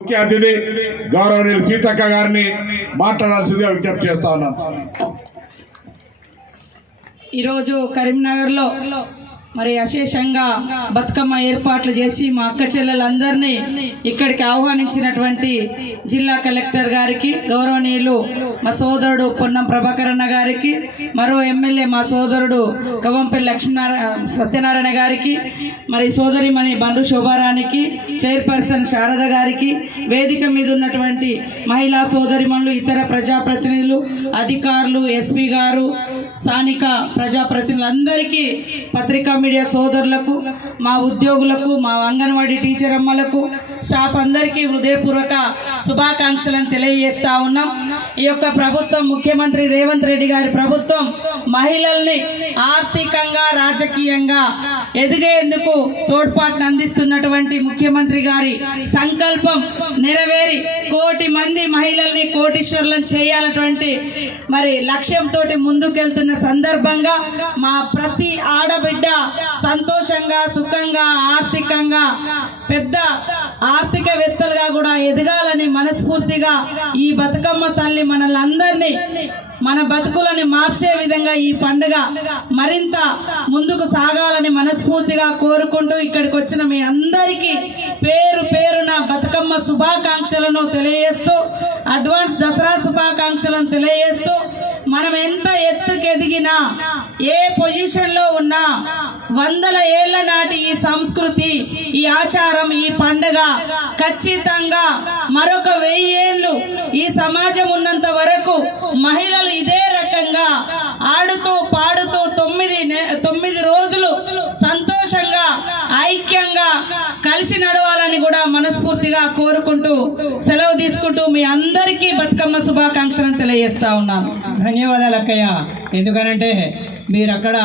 ముఖ్య అతిథి గౌరవనీయులు సీతక్క గారిని మాట్లాడాల్సిందిగా విజ్ఞప్తి చేస్తా ఉన్నాను. ఈరోజు కరీంనగర్లో మరి అశేషంగా బతుకమ్మ ఏర్పాట్లు చేసి మా అక్క చెల్లెలందరినీ ఇక్కడికి ఆహ్వానించినటువంటి జిల్లా కలెక్టర్ గారికి, గౌరవనీయులు మా సోదరుడు పొన్నం ప్రభాకర్ అన్న గారికి, మరో ఎమ్మెల్యే మా సోదరుడు కవంపల్లి సత్యనారాయణ గారికి, మరి సోదరిమణి బండ్రు శోభారానికి, చైర్పర్సన్ శారద గారికి, వేదిక మీద ఉన్నటువంటి మహిళా సోదరిమణులు, ఇతర ప్రజాప్రతినిధులు, అధికారులు, ఎస్పీ గారు, స్థానిక ప్రజాప్రతినిధులందరికీ, పత్రికా మీడియా సోదరులకు, మా ఉద్యోగులకు, మా అంగన్వాడీ టీచర్ అమ్మలకు, స్టాఫ్ అందరికీ హృదయపూర్వక శుభాకాంక్షలను తెలియజేస్తా ఉన్నాం. ఈ యొక్క ప్రభుత్వం, ముఖ్యమంత్రి రేవంత్ రెడ్డి గారి ప్రభుత్వం మహిళల్ని ఆర్థికంగా, రాజకీయంగా ఎదిగేందుకు తోడ్పాటును అందిస్తున్నటువంటి ముఖ్యమంత్రి గారి సంకల్పం నెరవేరి 1 కోటి మంది మహిళల్ని కోటీశ్వరులను చేయాలన్నటువంటి మరి లక్ష్యంతో ముందుకెళ్తున్న సందర్భంగా మా ప్రతి ఆడబిడ్డ సంతోషంగా, సుఖంగా, ఆర్థికంగా పెద్ద ఆర్థికవేత్తలుగా కూడా ఎదగాలని మనస్ఫూర్తిగా ఈ బతుకమ్మ తల్లి మనల్ని మన బతుకులని మార్చే విధంగా ఈ పండుగ మరింత ముందుకు సాగాలని మనస్ఫూర్తిగా కోరుకుంటూ ఇక్కడికి వచ్చిన మీ అందరికీ పేరు పేరున బతుకమ్మ శుభాకాంక్షలను తెలియజేస్తూ, అడ్వాన్స్ దసరా శుభాకాంక్షలను తెలియజేస్తూ, మనం ఎంత ఎత్తుకెదిగినా, ఏ పొజిషన్లో ఉన్నా, 100 ఏళ్ల నాటి ఈ సంస్కృతి, ఈ ఆచారం, ఈ పండుగ ఖచ్చితంగా మరొక 1000 ఏళ్ళు ఈ సమాజం ఉన్నంత వరకు మహిళలు ఇదే రకంగా ఆడుతూ పాడుతూ 9 రోజులు సంతోషంగా, ఐక్యంగా కలిసి నడవాలని కూడా మనస్ఫూర్తిగా కోరుకుంటూ సెలవు తీసుకుంటూ మీ అందరికీ బతుకమ్మ శుభాకాంక్షలను తెలియజేస్తా ఉన్నాను. ధన్యవాదాలు అక్కయ్య. ఎందుకనంటే మీరు అక్కడ